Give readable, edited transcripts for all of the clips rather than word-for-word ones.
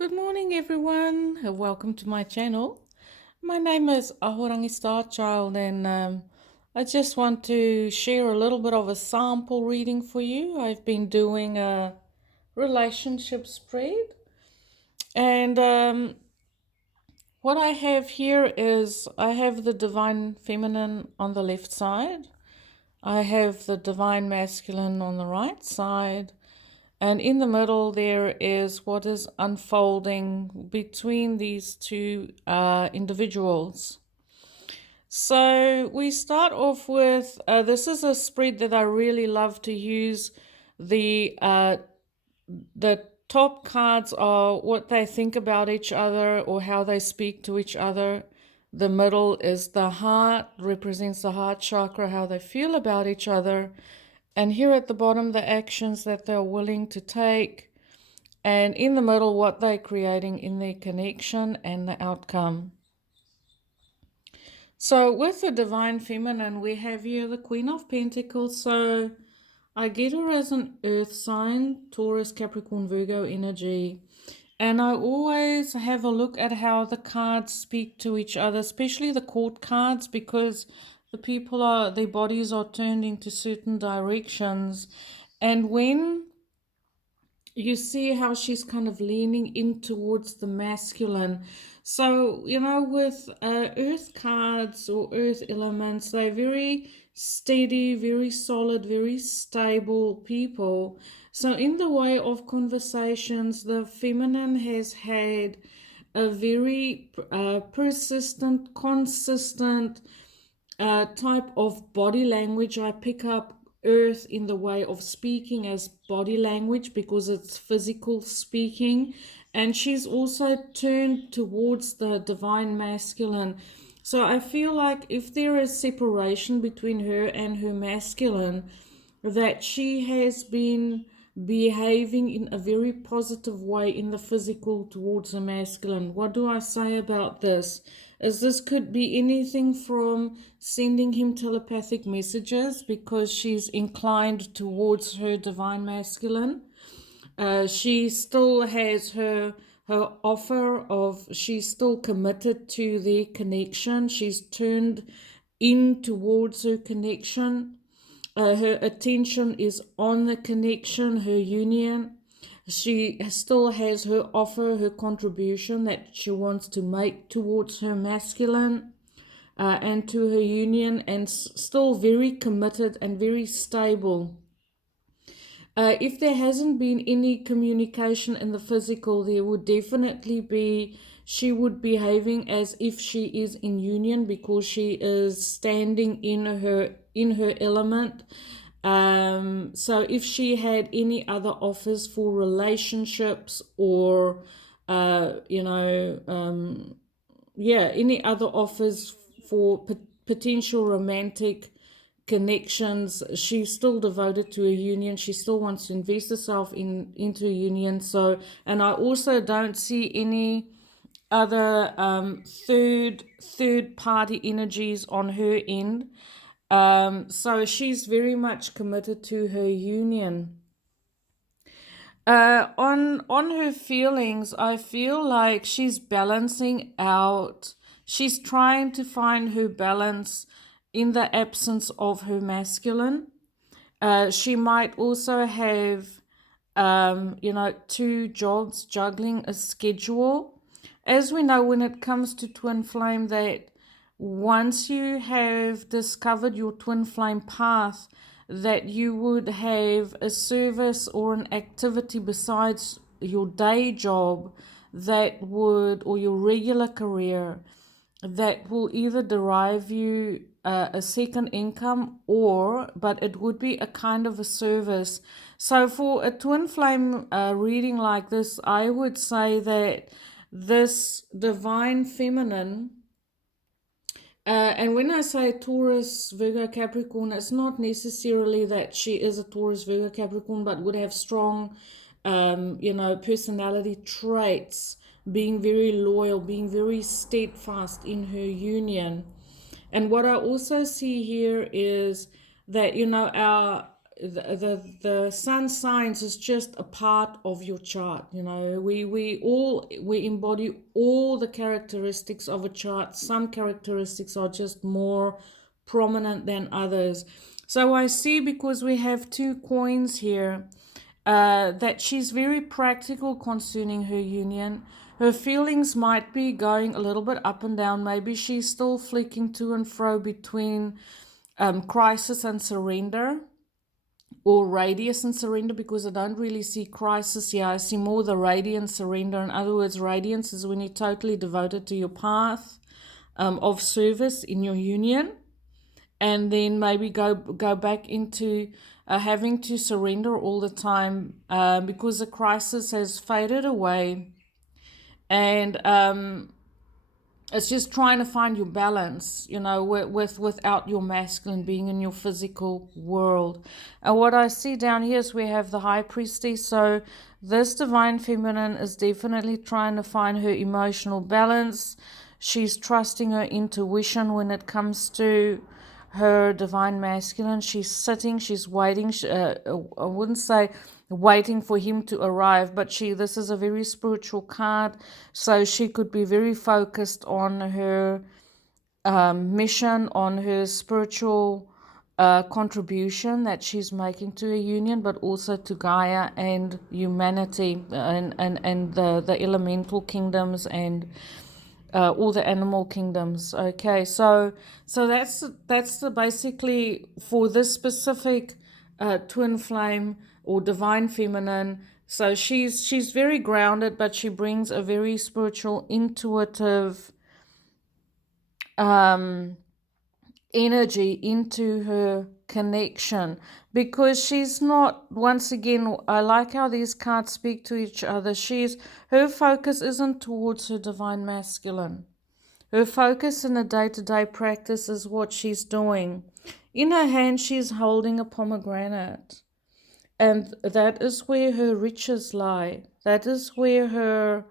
Good morning, everyone. Welcome to my channel. My name is Ahorangi Starchild, and I just want to share a little bit of a sample reading for you. I've been doing a relationship spread, and what I have here is I have the Divine Feminine on the left side, I have the Divine Masculine on the right side. And in the middle, there is what is unfolding between these two individuals. So we start off with this is a spread that I really love to use. The top cards are what they think about each other or how they speak to each other. The middle is the heart, represents the heart chakra, how they feel about each other. And here at the bottom, the actions that they're willing to take. And in the middle, what they're creating in their connection and the outcome. So with the Divine Feminine, we have here the Queen of Pentacles. So I get her as an earth sign, Taurus, Capricorn, Virgo energy. And I always have a look at how the cards speak to each other, especially the court cards, because their bodies are turned into certain directions. And when you see how she's kind of leaning in towards the masculine. So, with earth cards or earth elements, they're very steady, very solid, very stable people. So, in the way of conversations, the feminine has had a very persistent, consistent type of body language. I pick up earth in the way of speaking as body language because it's physical speaking, and she's also turned towards the divine masculine. So I feel like if there is separation between her and her masculine, that she has been behaving in a very positive way in the physical towards the masculine. What do I say about this? Is this could be anything from sending him telepathic messages because she's inclined towards her divine masculine. She still has her offer of, she's still committed to their connection. She's turned in towards her connection. Her attention is on the connection, her union. She still has her offer, her contribution that she wants to make towards her masculine and to her union, and still very committed and very stable. If there hasn't been any communication in the physical, there would definitely be, she would be behaving as if she is in union because she is standing in her element. So if she had any other offers for relationships or any other offers for potential romantic connections, she's still devoted to a union. She still wants to invest herself into a union. So, and I also don't see any other third party energies on her end. So she's very much committed to her union. On her feelings, I feel like she's balancing out. She's trying to find her balance in the absence of her masculine. She might also have, two jobs, juggling a schedule. As we know, when it comes to twin flame, that once you have discovered your twin flame path, that you would have a service or an activity besides your day job that would, or your regular career, that will either derive you a second income, but it would be a kind of a service. So for a twin flame reading like this, I would say that this divine feminine, and when I say Taurus, Virgo, Capricorn, it's not necessarily that she is a Taurus, Virgo, Capricorn, but would have strong, personality traits, being very loyal, being very steadfast in her union. And what I also see here is that, the sun signs is just a part of your chart. You know, we embody all the characteristics of a chart. Some characteristics are just more prominent than others. So I see, because we have two coins here, that she's very practical concerning her union. Her feelings might be going a little bit up and down. Maybe she's still flicking to and fro between crisis and surrender, or radiance and surrender, because I don't really see crisis here. I see more the radiance surrender. In other words, radiance is when you're totally devoted to your path of service in your union, and then maybe go back into having to surrender all the time, because the crisis has faded away, and it's just trying to find your balance, you know, without your masculine being in your physical world. And what I see down here is we have the High Priestess. So this divine feminine is definitely trying to find her emotional balance. She's trusting her intuition when it comes to her divine masculine. She's sitting, she's waiting. I wouldn't say waiting for him to arrive, but this is a very spiritual card, so she could be very focused on her mission, on her spiritual contribution that she's making to a union, but also to Gaia and humanity, and the elemental kingdoms, and all the animal kingdoms. Okay, so that's the basically for this specific twin flame or divine feminine. So she's very grounded, but she brings a very spiritual, intuitive energy into her connection, because she's not, once again, I like how these cards speak to each other. Her focus isn't towards her divine masculine. Her focus in a day-to-day practice is what she's doing. In her hand, she's holding a pomegranate. And that is where her riches lie. That is where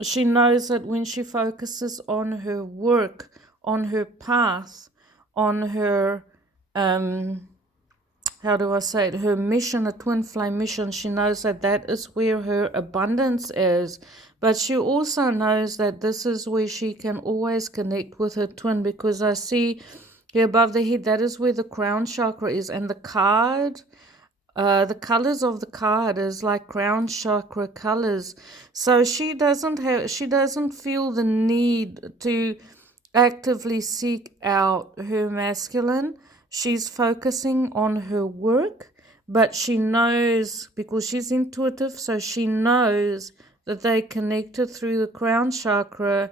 she knows that when she focuses on her work, on her path, on her, how do I say it, her mission, a twin flame mission, she knows that is where her abundance is. But she also knows that this is where she can always connect with her twin, because I see here above the head, that is where the crown chakra is. And the card, the colors of the card is like crown chakra colors. So she doesn't feel the need to actively seek out her masculine. She's focusing on her work, but she knows, because she's intuitive, so she knows that they connected through the crown chakra,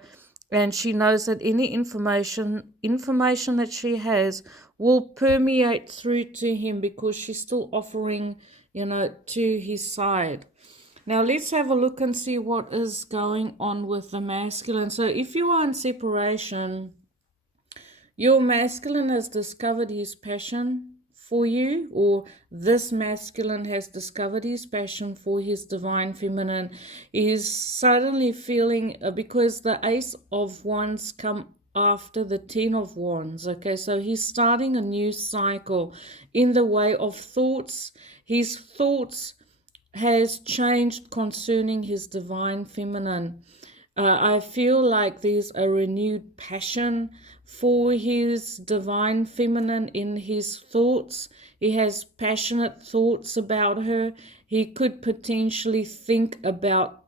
and she knows that any information that she has will permeate through to him, because she's still offering, to his side. Now let's have a look and see what is going on with the masculine. So if you are in separation, your masculine has discovered his passion for you, or this masculine has discovered his passion for his divine feminine. He's suddenly feeling, because the Ace of Wands come after the 10 of Wands. Okay, so he's starting a new cycle in the way of thoughts. His thoughts has changed concerning his divine feminine. I feel like there's a renewed passion for his divine feminine in his thoughts. He has passionate thoughts about her. He could potentially think about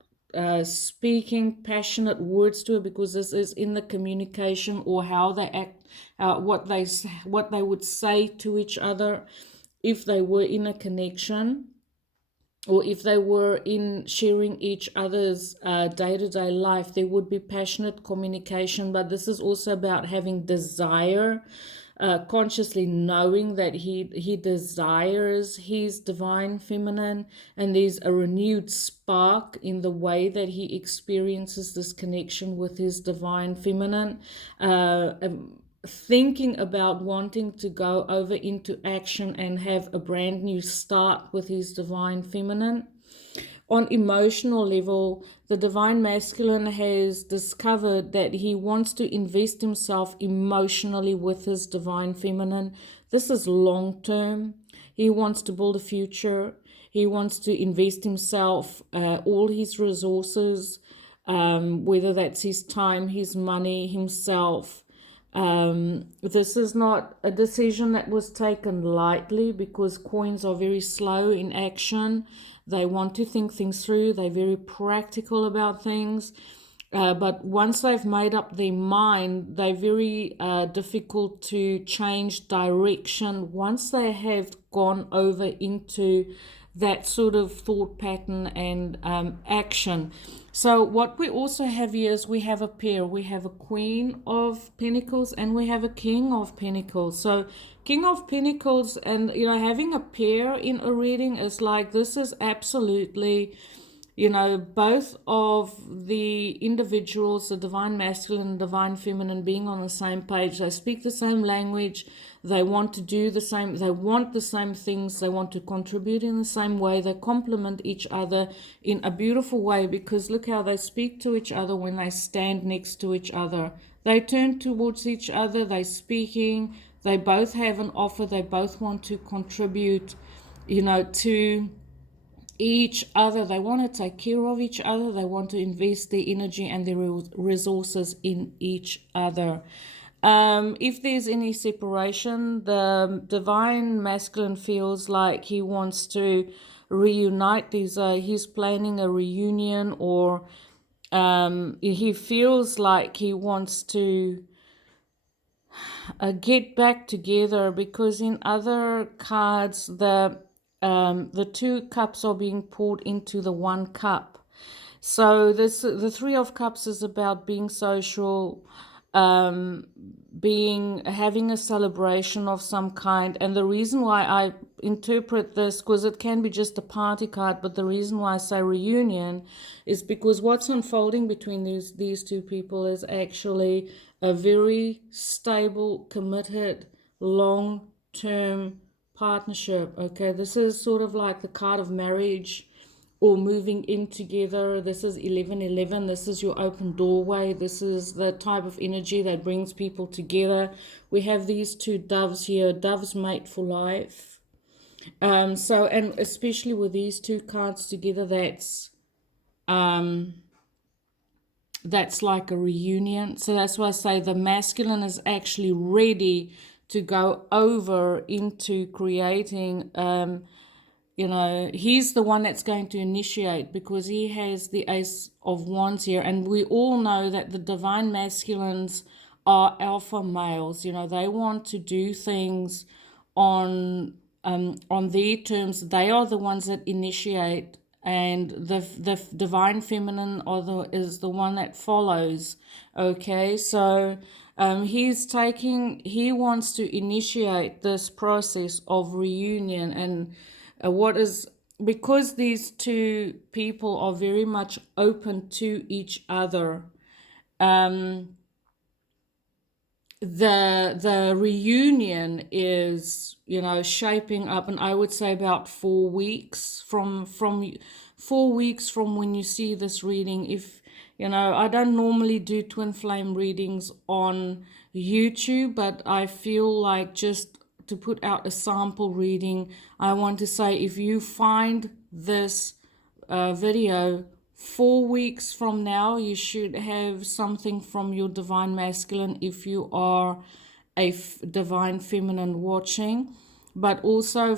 speaking passionate words to her, because this is in the communication, or how they act, what they would say to each other if they were in a connection, or if they were in sharing each other's day-to-day life. There would be passionate communication, but this is also about having desire, consciously knowing that he desires his divine feminine, and there's a renewed spark in the way that he experiences this connection with his divine feminine, thinking about wanting to go over into action and have a brand new start with his divine feminine. On emotional level, the divine masculine has discovered that he wants to invest himself emotionally with his divine feminine. This is long term. He wants to build a future. He wants to invest himself, all his resources, whether that's his time, his money, himself. This is not a decision that was taken lightly, because coins are very slow in action. They want to think things through. They're very practical about things. But once they've made up their mind, they're very difficult to change direction once they have gone over into that sort of thought pattern and action. So what we also have here is we have a pair. We have a Queen of Pentacles and we have a King of Pentacles. So King of Pentacles and, having a pair in a reading is like, this is absolutely, both of the individuals, the divine masculine and divine feminine, being on the same page. They speak the same language. They want to do the same. They want the same things. They want to contribute in the same way. They complement each other in a beautiful way, because look how they speak to each other when they stand next to each other. They turn towards each other. They're speaking. They both have an offer. They both want to contribute, to each other. They want to take care of each other. They want to invest their energy and their resources in each other. If there's any separation, the divine masculine feels like he wants to reunite these. He's planning a reunion, or he feels like he wants to get back together, because in other cards the two cups are being poured into the one cup. So the Three of Cups is about being social, having a celebration of some kind. And the reason why I interpret this, because it can be just a party card, but the reason why I say reunion is because what's unfolding between these two people is actually a very stable, committed, long-term partnership. Okay, this is sort of like the card of marriage or moving in together. This is 1111. This is your open doorway. This is the type of energy that brings people together. We have these two doves here. Doves mate for life. So, and especially with these two cards together, that's like a reunion. So that's why I say the masculine is actually ready to go over into creating, he's the one that's going to initiate, because he has the Ace of Wands here. And we all know that the divine masculines are alpha males. They want to do things on their terms. They are the ones that initiate, and the divine feminine is the one that follows. Okay, so he wants to initiate this process of reunion. And because these two people are very much open to each other, the reunion is shaping up, and I would say about 4 weeks from 4 weeks from when you see this reading. If I don't normally do twin flame readings on YouTube, but I feel like just to put out a sample reading, I want to say, if you find this video 4 weeks from now, you should have something from your divine masculine if you are a divine feminine watching. But also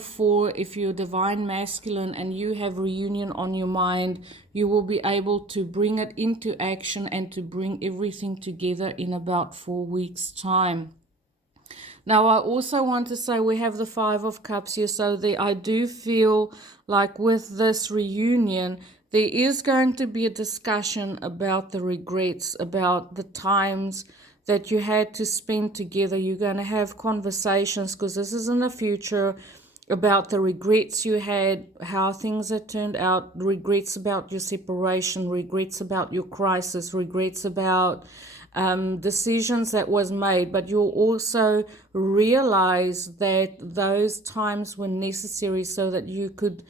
if you're divine masculine and you have reunion on your mind, you will be able to bring it into action and to bring everything together in about 4 weeks' time. Now, I also want to say we have the Five of Cups here. So I do feel like with this reunion, there is going to be a discussion about the regrets, about the times that you had to spend together. You're going to have conversations, because this is in the future, about the regrets you had, how things had turned out, regrets about your separation, regrets about your crisis, regrets about decisions that was made. But you'll also realize that those times were necessary so that you could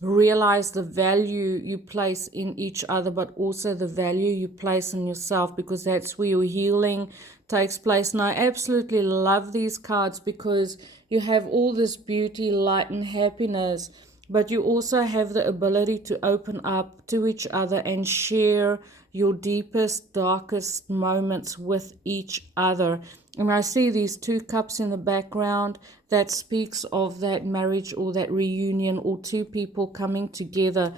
realize the value you place in each other, but also the value you place in yourself, because that's where your healing takes place. And I absolutely love these cards because you have all this beauty, light, and happiness, but you also have the ability to open up to each other and share your deepest, darkest moments with each other. And I see these two cups in the background that speaks of that marriage or that reunion or two people coming together.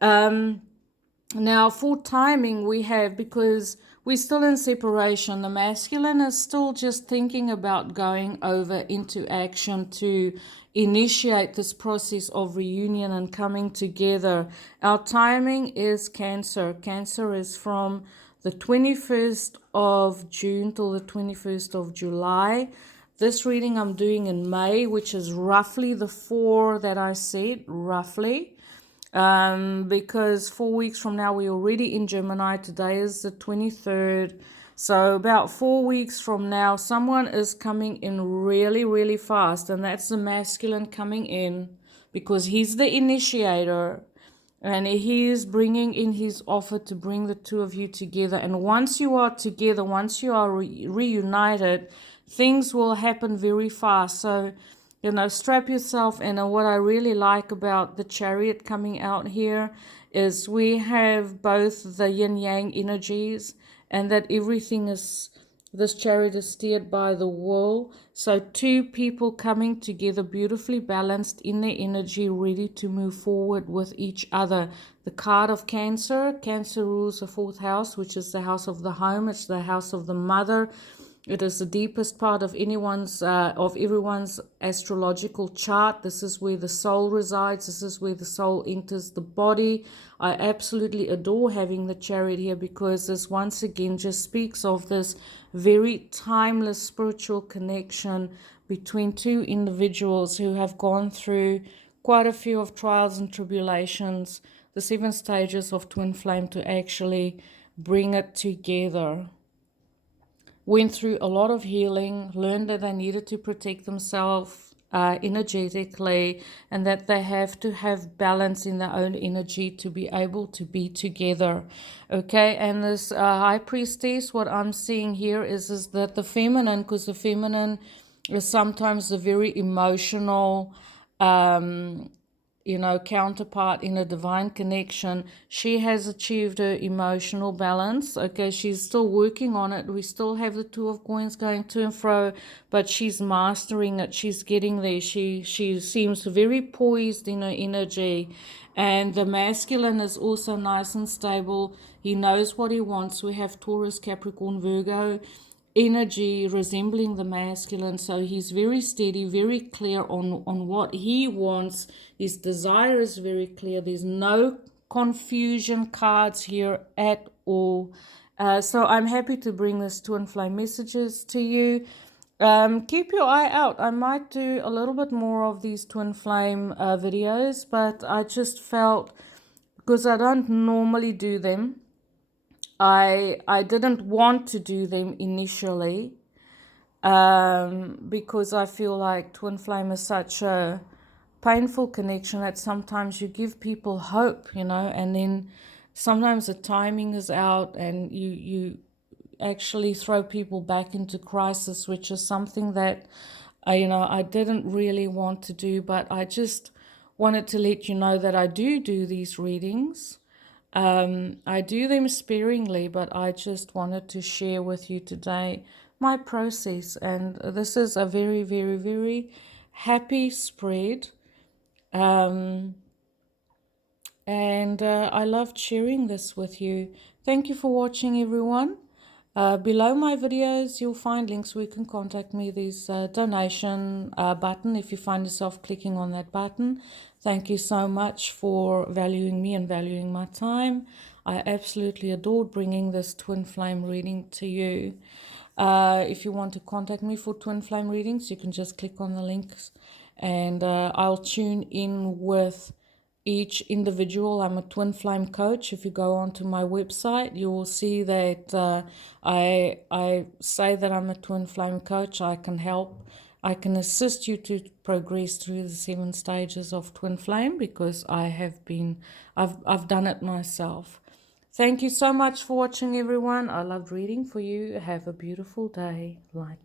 Now, for timing, we have, because we're still in separation, the masculine is still just thinking about going over into action to initiate this process of reunion and coming together. Our timing is Cancer. Cancer is from the 21st of June till the 21st of July. This reading I'm doing in May, which is roughly the 4 that I said, roughly. Because 4 weeks from now we're already in Gemini. Today is the 23rd. So about 4 weeks from now, someone is coming in really, really fast. And that's the masculine coming in because he's the initiator. And he is bringing in his offer to bring the two of you together. And once you are together, once you are reunited, things will happen very fast. So, strap yourself in. And what I really like about the Chariot coming out here is we have both the yin-yang energies, and that everything is, this Chariot is steered by the will. So two people coming together, beautifully balanced in their energy, ready to move forward with each other. The card of Cancer. Cancer rules the 4th house, which is the house of the home. It's the house of the mother. It is the deepest part of everyone's astrological chart. This is where the soul resides. This is where the soul enters the body. I absolutely adore having the Chariot here because this once again just speaks of this very timeless spiritual connection between two individuals who have gone through quite a few of trials and tribulations, the 7 stages of twin flame, to actually bring it together. Went through a lot of healing, learned that they needed to protect themselves energetically, and that they have to have balance in their own energy to be able to be together. Okay, and this High Priestess, what I'm seeing here is that the feminine, because the feminine is sometimes a very emotional counterpart in a divine connection. She has achieved her emotional balance. Okay, she's still working on it. We still have the Two of Coins going to and fro, but she's mastering it. She's getting there. She seems very poised in her energy. And the masculine is also nice and stable. He knows what he wants. We have Taurus, Capricorn, Virgo energy resembling the masculine, so he's very steady, very clear on what he wants. His desire is very clear. There's no confusion cards here at all. So I'm happy to bring this twin flame messages to you. Keep your eye out. I might do a little bit more of these twin flame videos, but I just felt, because I don't normally do them, I didn't want to do them initially, because I feel like twin flame is such a painful connection that sometimes you give people hope, and then sometimes the timing is out and you actually throw people back into crisis, which is something that I didn't really want to do, but I just wanted to let you know that I do these readings. I do them sparingly, but I just wanted to share with you today my process. And this is a very, very, very happy spread. And I loved sharing this with you. Thank you for watching, everyone. Below my videos, you'll find links where you can contact me. There's a donation button if you find yourself clicking on that button. Thank you so much for valuing me and valuing my time. I absolutely adored bringing this twin flame reading to you. If you want to contact me for twin flame readings, you can just click on the links, and I'll tune in with each individual. I'm a twin flame coach. If you go onto my website, you will see that I say that I'm a twin flame coach. I can help I can assist you to progress through the 7 stages of twin flame because I've done it myself. Thank you so much for watching, everyone. I loved reading for you. Have a beautiful day. Light.